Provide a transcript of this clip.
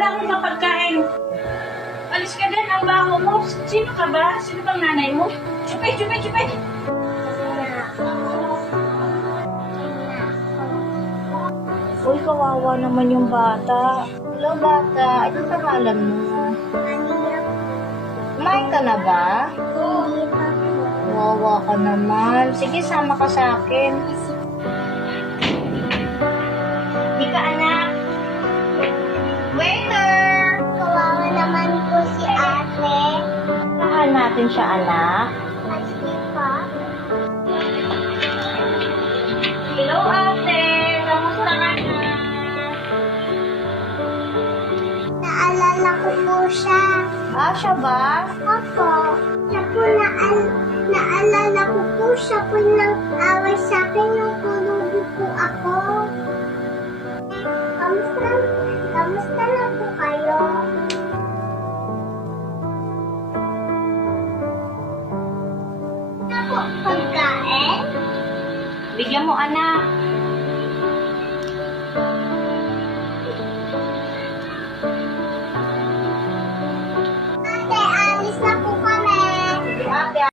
Wala akong mapagkain. Alis ka din, ang baho mo. Sino ka ba? Sino bang nanay mo? Chupay, chupay, chupay. Uy, kawawa naman yung bata. Hello, bata. Anong pangalan mo? Kumain ka na ba? Hindi pa po. Kawawa ka naman. Sige, sama ka sa akin. Di ka, anak. Waiter! Kawawa naman po si ate. Saan natin siya, anak? Asli pa. Hello, ate. Kamusta ka na? Naalala ko po siya. Ah, siya ba? Opo. Siya po naalala ko po siya po nang away sa akin nung tulubi po ako. Kamusta na po kayo? Ano po pagkain? Bigyan mo, anak.